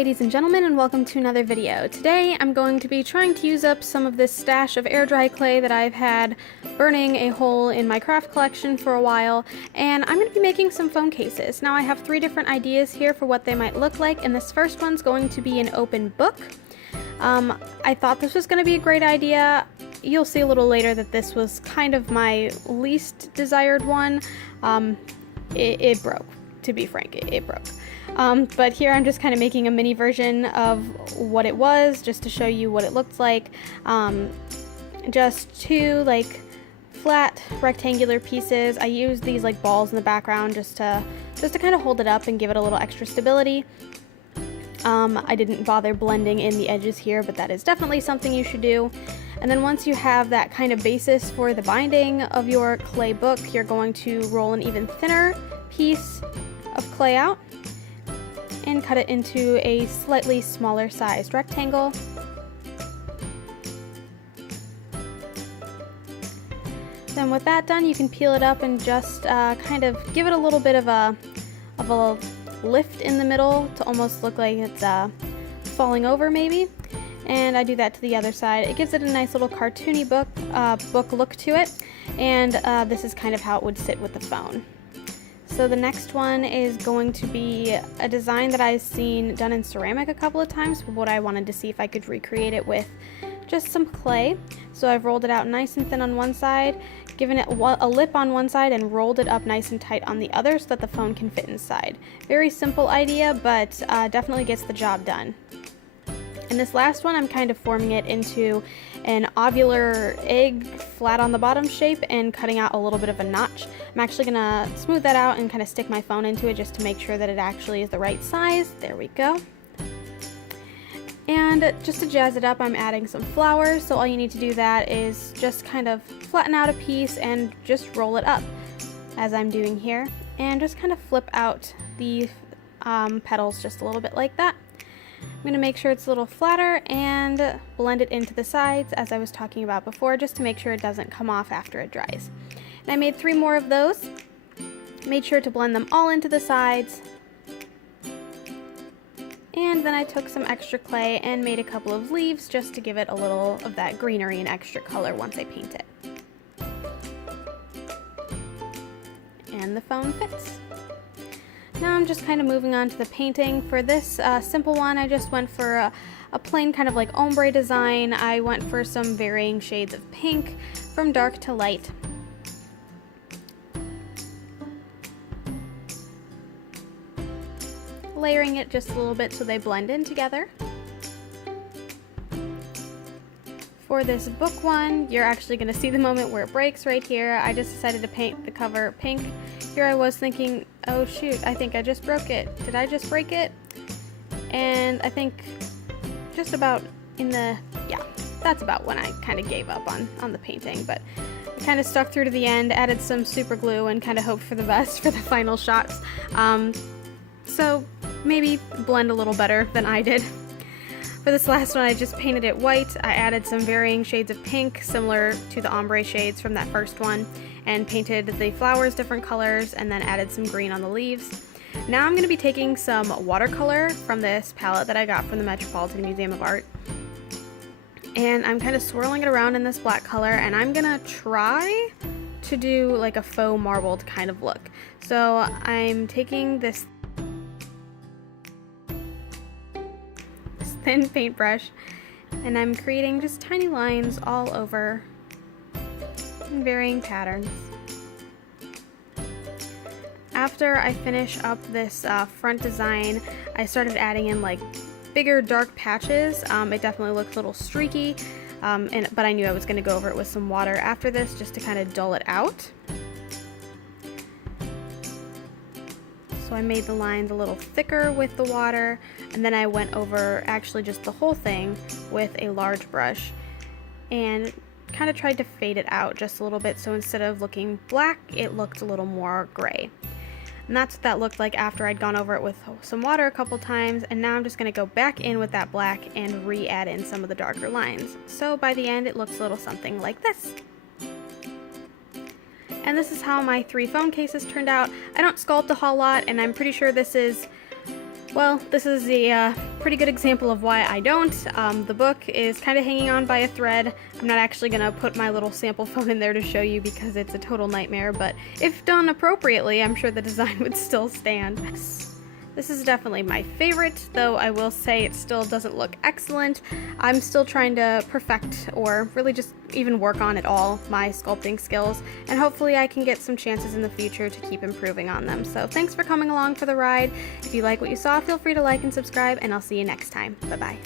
ladies and gentlemen, and welcome to another video. Today I'm going to be trying to use up some of this stash of air dry clay that I've had burning a hole in my craft collection for a while, and I'm going to be making some phone cases. Now I have three different ideas here for what they might look like, and this first one's going to be an open book. I thought this was going to be a great idea. You'll see a little later that this was kind of my least desired one. It broke, to be frank, it broke. But here I'm just kind of making a mini version of what it was, just to show you what it looked like. Just two like flat rectangular pieces. I used these like balls in the background just to kind of hold it up and give it a little extra stability. I didn't bother blending in the edges here, but that is definitely something you should do. And then once you have that kind of basis for the binding of your clay book, you're going to roll an even thinner piece of clay out and cut it into a slightly smaller sized rectangle. Then with that done, you can peel it up and just kind of give it a little bit of a lift in the middle to almost look like it's falling over maybe. And I do that to the other side. It gives it a nice little cartoony book look to it, and this is kind of how it would sit with the phone. So the next one is going to be a design that I've seen done in ceramic a couple of times, but what I wanted to see if I could recreate it with just some clay. So I've rolled it out nice and thin on one side, given it a lip on one side, and rolled it up nice and tight on the other so that the phone can fit inside. Very simple idea, but definitely gets the job done. And this last one, I'm kind of forming it into an ovular egg flat on the bottom shape and cutting out a little bit of a notch. I'm actually gonna smooth that out and kind of stick my phone into it just to make sure that it actually is the right size. There we go. And just to jazz it up, I'm adding some flowers. So all you need to do that is just kind of flatten out a piece and just roll it up, as I'm doing here. And just kind of flip out the petals just a little bit like that. I'm going to make sure it's a little flatter and blend it into the sides, as I was talking about before, just to make sure it doesn't come off after it dries. And I made 3 more of those. Made sure to blend them all into the sides. And then I took some extra clay and made a couple of leaves just to give it a little of that greenery and extra color once I paint it. And the phone fits. Now I'm just kind of moving on to the painting. For this simple one, I just went for a plain kind of like ombre design. I went for some varying shades of pink from dark to light. Layering it just a little bit so they blend in together. For this book one, you're actually going to see the moment where it breaks right here. I just decided to paint the cover pink. Here I was thinking, oh shoot, I think I just broke it. Did I just break it? And I think just about yeah, that's about when I kind of gave up on the painting, but I kind of stuck through to the end, added some super glue, and kind of hoped for the best for the final shots. So maybe blend a little better than I did. For this last one, I just painted it white. I added some varying shades of pink, similar to the ombre shades from that first one, and painted the flowers different colors, and then added some green on the leaves. Now I'm going to be taking some watercolor from this palette that I got from the Metropolitan Museum of Art, and I'm kind of swirling it around in this black color, and I'm going to try to do like a faux marbled kind of look. So I'm taking this thin paintbrush, and I'm creating just tiny lines all over in varying patterns. After I finish up this front design, I started adding in like bigger dark patches. It definitely looks a little streaky, but I knew I was going to go over it with some water after this just to kind of dull it out. So I made the lines a little thicker with the water, and then I went over actually just the whole thing with a large brush and kind of tried to fade it out just a little bit, so instead of looking black, it looked a little more gray. And that's what that looked like after I'd gone over it with some water a couple times, and now I'm just going to go back in with that black and re-add in some of the darker lines. So by the end, it looks a little something like this. And this is how my 3 phone cases turned out. I don't sculpt a whole lot, and I'm pretty sure this is Well, this is a pretty good example of why I don't. The book is kind of hanging on by a thread. I'm not actually going to put my little sample phone in there to show you because it's a total nightmare, but if done appropriately, I'm sure the design would still stand. This is definitely my favorite, though I will say it still doesn't look excellent. I'm still trying to perfect, or really just even work on at all, my sculpting skills, and hopefully I can get some chances in the future to keep improving on them. So thanks for coming along for the ride. If you like what you saw, feel free to like and subscribe, and I'll see you next time. Bye-bye.